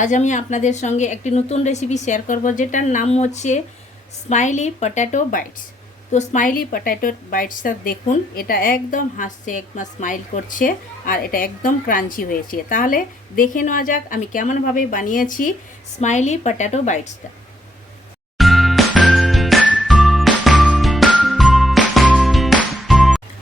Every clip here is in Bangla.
আজ আমি আপনাদের সঙ্গে একটি নতুন রেসিপি শেয়ার করব, যেটার নাম হচ্ছে স্মাইলি পটাটো বাইটস তো স্মাইলি পটাটো বাইটসটা দেখুন, এটা একদম হাসছে, একদম স্মাইল করছে, আর এটা একদম ক্রাঞ্চি হয়েছে। তাহলে দেখে নেওয়া যাক আমি কেমনভাবে বানিয়েছি smiley potato বাইটসটা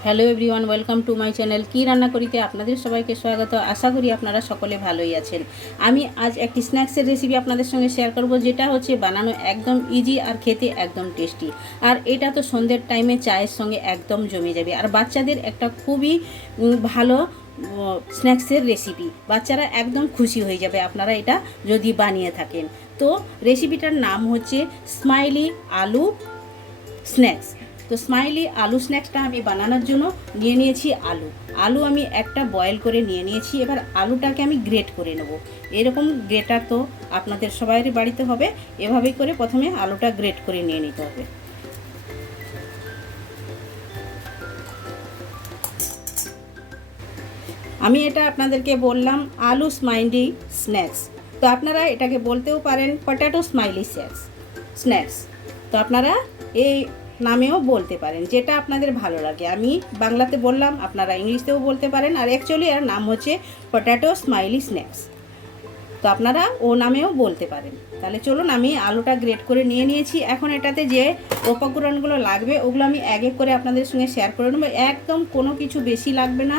hello everyone, welcome to my channel কী রান্না করিতে আপনাদের সবাইকে স্বাগত। আশা করি আপনারা সকলে ভালোই আছেন। আমি আজ একটি স্ন্যাক্সের রেসিপি আপনাদের সঙ্গে শেয়ার করব, যেটা হচ্ছে বানানো একদম ইজি আর খেতে একদম টেস্টি আর এটা তো সন্ধ্যের টাইমে চায়ের সঙ্গে একদম জমে যাবে। আর বাচ্চাদের একটা খুবই ভালো স্ন্যাক্সের রেসিপি বাচ্চারা একদম খুশি হয়ে যাবে আপনারা এটা যদি বানিয়ে থাকেন। তো রেসিপিটার নাম হচ্ছে স্মাইলি আলু স্ন্যাক্স তো স্মাইলি আলু স্ন্যাক্সটা আমি বানানোর জন্য নিয়ে নিয়েছি আলু। আলু আমি একটা বয়েল করে নিয়ে নিয়েছি, এবার আলুটাকে আমি গ্রেট করে নেব। এরকম গ্রেটার তো আপনাদের সবাইয়ের বাড়িতে হবে, এভাবেই করে প্রথমে আলুটা গ্রেট করে নিয়ে নিতে হবে। আমি এটা আপনাদেরকে বললাম, আলু স্মাইলি স্ন্যাক্স তো আপনারা এটাকে বলতেও পারেন পটাটো স্মাইলি স্ন্যাক্স স্ন্যাক্স তো আপনারা এই নামেও বলতে পারেন, যেটা আপনাদের ভালো লাগে। আমি বাংলাতে বললাম, আপনারা ইংলিশতেও বলতে পারেন, আর অ্যাকচুয়ালি এর নাম হচ্ছে পটাটো স্মাইলি স্ন্যাক্স তো আপনারা ও নামেও বলতে পারেন। তাহলে চলুন, আমি আলুটা গ্রেট করে নিয়ে নিয়েছি। এখন এটাতে যে উপকরণগুলো লাগবে, ওগুলো আমি এক এক করে আপনাদের সঙ্গে শেয়ার করে নেব। একদম কোনো কিছু বেশি লাগবে না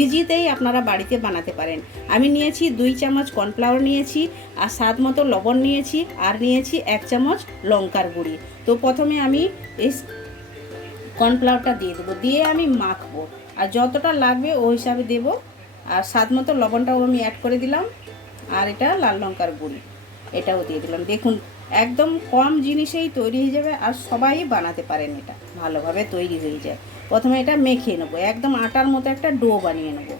ইজিতেই আপনারা বাড়িতে বানাতে পারেন। আমি নিয়েছি দুই চামচ কর্নফ্লাওয়ার নিয়েছি, আর স্বাদ মতো লবণ নিয়েছি, আর নিয়েছি এক চামচ লঙ্কার গুঁড়ি। তো প্রথমে আমি এই কর্নফ্লাওয়ারটা দিয়ে দেবো, দিয়ে আমি মাখবো। আর যতটা লাগবে ওই হিসাবে দেবো। আর স্বাদ মতো লবণটাও আমি অ্যাড করে দিলাম। আর এটা লাল লঙ্কার গুঁড়ি। এটাও দিয়ে দিলাম। দেখুন, একদম কম জিনিসেই তৈরি হয়ে যাবে আর সবাই বানাতে পারেন এটা। ভালোভাবে তৈরি হয়ে যায়। প্রথমে এটা মেখে নেব। একদম আটার মতো একটা ডো বানিয়ে নেব।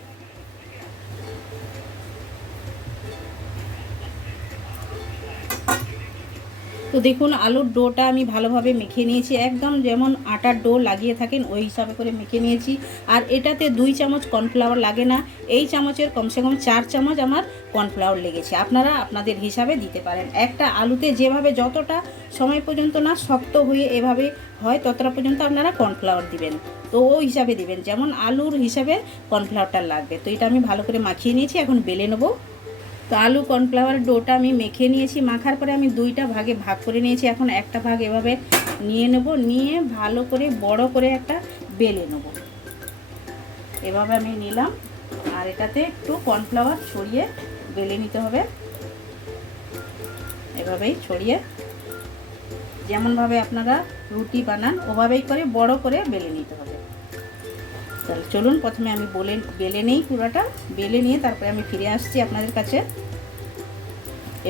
তো দেখুন, আলুর ডোটা আমি ভালোভাবে মেখে নিয়েছি। একদম যেমন আটার ডো লাগিয়ে থাকেন, ওই হিসাবে করে মেখে নিয়েছি। আর এটাতে দুই চামচ কর্নফ্লাওয়ার লাগে না। এই চামচের কমসে কম চার চামচ আমার কর্নফ্লাওয়ার লেগেছে। আপনারা আপনাদের হিসাবে দিতে পারেন। একটা আলুতে যেভাবে যতটা সময় পর্যন্ত না শক্ত হয়ে এভাবে হয়, ততটা পর্যন্ত আপনারা কর্নফ্লাওয়ার দিবেন। তো ওই হিসাবে দিবেন। যেমন আলুর হিসাবে কর্নফ্লাওয়ারটা লাগবে। তো এটা আমি ভালো করে মাখিয়ে নিয়েছি। এখন বেলে নেব। তো আলু, কর্নফ্লাওয়ার, ডোটা আমি মেখে নিয়েছি। মাখার পরে আমি দুইটা ভাগে ভাগ করে নিয়েছি। এখন একটা ভাগ এভাবে নিয়ে নেব। নিয়ে ভালো করে, বড় করে একটা বেলে নেব। এভাবে আমি নিলাম। আর এটাতে একটু কর্নফ্লাওয়ার ছড়িয়ে বেলে নিতে হবে। এভাবেই ছড়িয়ে। যেমনভাবে আপনারা রুটি বানান, ওভাবেই করে, বড় করে বেলে নিতে হবে। তাহলে চলুন প্রথমে আমি বলে, বেলে নেই পুরোটা, বেলে নিয়ে তারপরে আমি ফিরে আসছি আপনাদের কাছে।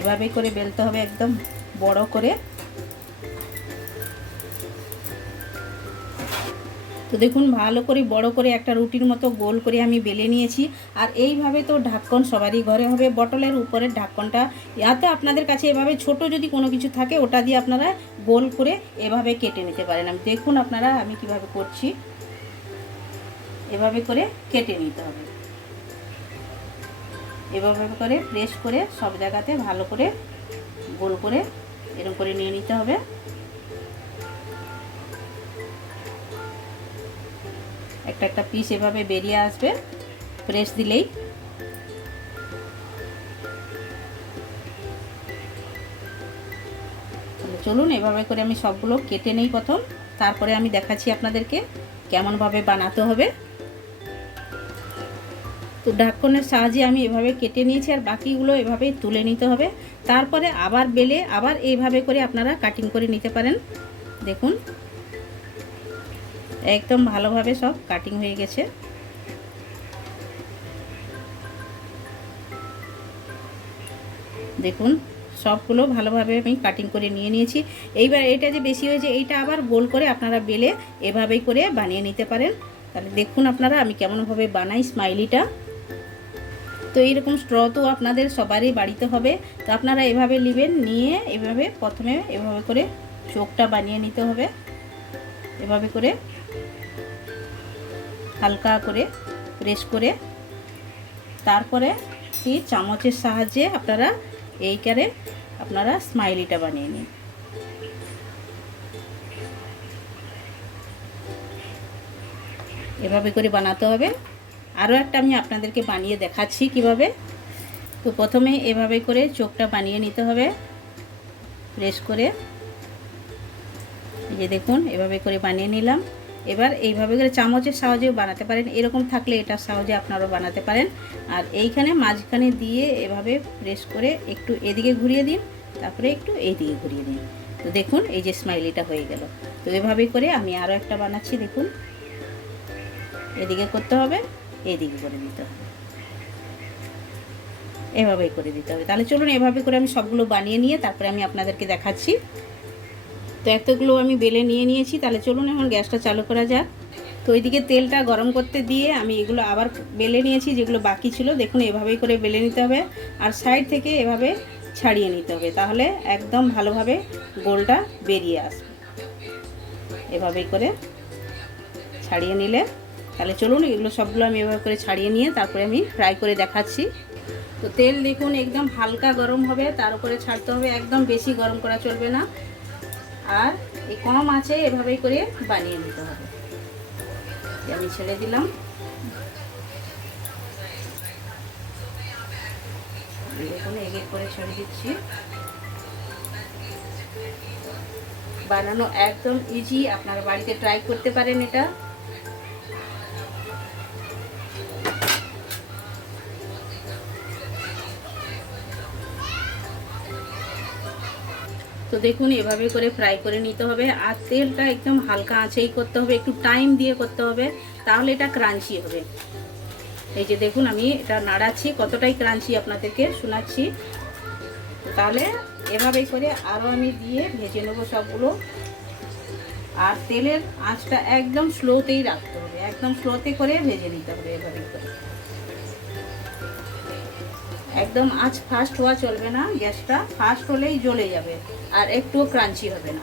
এভাবে করে বেলতে হবে একদম বড় করে। তো দেখুন, ভালো করে বড় করে একটা রুটির মতো গোল করে আমি বেলে নিয়েছি। আর এইভাবে তো ঢাকন সবারই ঘরে হবে, বটলের উপরের ঢাকনটা। ইয়াতে আপনাদের কাছে এভাবে ছোট যদি কোনো কিছু থাকে, ওটা দিয়ে আপনারা গোল করে এভাবে কেটে নিতে পারেন। আমি দেখুন আপনারা আমি কীভাবে করছি। এভাবে করে কেটে নিতে হবে। এভাবে করে প্রেস করে সব জায়গাতে ভালো করে গোল করে এরকম করে নিয়ে নিতে হবে। একটা একটা পিস এভাবে বেরিয়ে আসবে। প্রেস দিলেই। চলুন, এভাবে করে আমি সবগুলো কেটে নেই প্রথম। তারপরে আমি দেখাচ্ছি আপনাদেরকে কেমনভাবে বানাতে হবে। তো ঢাকনের সাহায্যে আমি এভাবে কেটে নিয়েছি আর বাকিগুলো এভাবেই তুলে নিতে হবে। তারপরে আবার বেলে আবার এইভাবে করে আপনারা কাটিং করে নিতে পারেন। দেখুন। একদম ভালোভাবে সব কাটিং হয়ে গেছে। দেখুন, সবগুলো ভালোভাবে আমি কাটিং করে নিয়ে নিয়েছি। এইবার এটা যে বেশি হয়েছে, এইটা আবার গোল করে আপনারা বেলে এভাবেই করে বানিয়ে নিতে পারেন। তাহলে দেখুন আপনারা আমি কেমনভাবে বানাই স্মাইলিটা তো এইরকম স্ট্র তো আপনাদের সবারই বাড়িতে হবে। তো আপনারা এভাবে নেবেন, নিয়ে এভাবে প্রথমে এভাবে করে চোখটা বানিয়ে নিতে হবে। এভাবে করে হালকা করে প্রেস করে তারপরে এই চামচের সাহায্যে আপনারা এইকারে আপনারা স্মাইলিটা বানিয়ে নিন। এভাবে করে বানাতে হবে। আরও একটা আমি আপনাদেরকে বানিয়ে দেখাচ্ছি কীভাবে। তো প্রথমে এভাবে করে চোখটা বানিয়ে নিতে হবে, প্রেস করে। এই যে দেখুন, এভাবে করে বানিয়ে নিলাম। এবার এইভাবে করে চামচের সাহায্যেও বানাতে পারেন। এরকম থাকলে এটা সহজে আপনারাও বানাতে পারেন। আর এইখানে মাঝখানে দিয়ে এভাবে প্রেস করে একটু এদিকে ঘুরিয়ে দিন, তারপরে একটু এইদিকে ঘুরিয়ে দিন। তো দেখুন, এই যে স্মাইলিটা হয়ে গেল। তো এভাবে করে আমি আরও একটা বানাচ্ছি, দেখুন। এদিকে করতে হবে। এদিকে করে দিতে হবে। এভাবেই করে দিতে হবে। তাহলে চলুন এভাবে করে আমি সবগুলো বানিয়ে নিয়ে তারপরে আমি আপনাদেরকে দেখাচ্ছি। তো এতগুলো আমি বেলে নিয়ে নিয়েছি। তাহলে চলুন এখন গ্যাসটা চালু করা যাক। তো ওইদিকে তেলটা গরম করতে দিয়ে আমি এগুলো আবার বেলে নিয়েছি, যেগুলো বাকি ছিল। দেখুন, এভাবেই করে বেলে নিতে হবে। আর সাইড থেকে এভাবে ছাড়িয়ে নিতে হবে। তাহলে একদম ভালোভাবে গোলটা বেরিয়ে আসবে। এভাবেই করে ছাড়িয়ে নিলে তাহলে চলুন এগুলো সবগুলো আমি এভাবে করে ছাড়িয়ে নিয়ে তারপরে আমি ফ্রাই করে দেখাচ্ছি। তো তেল দেখুন একদম হালকা গরম হবে, তার উপরে ছাড়তে হবে একদম বেশি গরম করা চলবে না। আর এই কম আছে এভাবেই করে বানিয়ে নিতে হবে। আমি ছেড়ে দিলাম। দেখুন, এক এক করে ছেড়ে দিচ্ছি। বানানো একদম ইজি আপনারা বাড়িতে ট্রাই করতে পারেন এটা। তো দেখুন, এভাবে করে ফ্রাই করে নিতে হবে। আর তেলটা একদম হালকা আঁচেই করতে হবে, একটু টাইম দিয়ে করতে হবে, তাহলে এটা ক্রাঞ্চি হবে। এই যে দেখুন, আমি এটা নাড়াচ্ছি, কতটাই ক্রাঞ্চি আপনাদেরকে শোনাচ্ছি। তাহলে এভাবেই করে আরও আমি দিয়ে ভেজে নেব সবগুলো। আর তেলের আঁচটা একদম স্লোতেই রাখতে হবে, একদম স্লোতে করে ভেজে নিতে হবে এভাবেই করে। একদম আজ ফাস্ট হওয়া চলবে না, গ্যাসটা ফাস্ট হলেই জ্বলে যাবে আর একটুও ক্রাঞ্চি হবে না।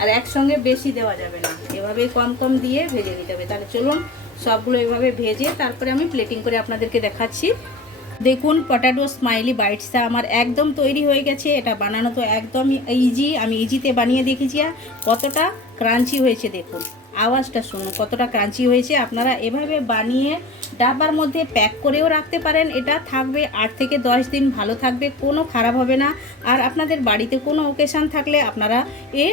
আর একসঙ্গে বেশি দেওয়া যাবে না এভাবে কম কম দিয়ে ভেজে নিতে হবে। তাহলে চলুন সবগুলো এভাবে ভেজে তারপরে আমি প্লেটিং করে আপনাদেরকে দেখাচ্ছি। দেখুন পটাটো স্মাইলি বাইটসটা আমার একদম তৈরি হয়ে গেছে, এটা বানানো তো একদম ইজি আমি ইজিতে বানিয়ে দেখেছি আর কতটা ক্রাঞ্চি হয়েছে দেখুন। আওয়াজটা শুনুন, কতটা ক্রাঞ্চি হয়েছে। আপনারা এভাবে বানিয়ে ডাব্বার মধ্যে প্যাক করেও রাখতে পারেন। এটা থাকবে আট থেকে দশ দিন ভালো থাকবে, কোনো খারাপ হবে না। আর আপনাদের বাড়িতে কোনো ওকেশান থাকলে আপনারা এ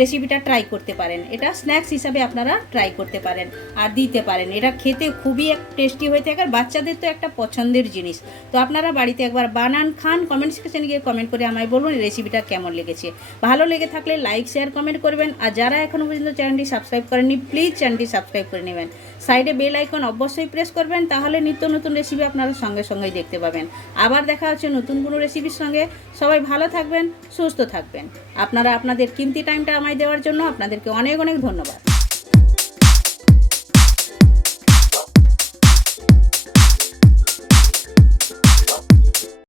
রেসিপিটা ট্রাই করতে পারেন। এটা স্ন্যাক্স হিসাবে আপনারা ট্রাই করতে পারেন আর দিতে পারেন। এটা খেতে খুবই এক টেস্টি হয়ে থাকে আর বাচ্চাদের তো একটা পছন্দের জিনিস। তো আপনারা বাড়িতে একবার বানান, খান কমেন্ট সেকশনে গিয়ে কমেন্ট করে আমায় বলুন রেসিপিটা কেমন লেগেছে। ভালো লেগে থাকলে লাইক শেয়ার কমেন্ট করবেন। আর যারা এখনও পর্যন্ত চ্যানেলটি সাবস্ক্রাইব করেননি প্লিজ চ্যানেলটি সাবস্ক্রাইব করে নেবেন। সাইডে বেল আইকন অবশ্যই প্রেস করবেন, তাহলে নিত্য নতুন রেসিপি আপনারা সঙ্গে সঙ্গেই দেখতে পাবেন। আবার দেখা হচ্ছে নতুন কোনো রেসিপির সঙ্গে। সবাই ভালো থাকবেন, সুস্থ থাকবেন। আপনারা, আপনাদের কিমতি টাইমটা আমায় দেওয়ার জন্য আপনাদেরকে অনেক অনেক ধন্যবাদ।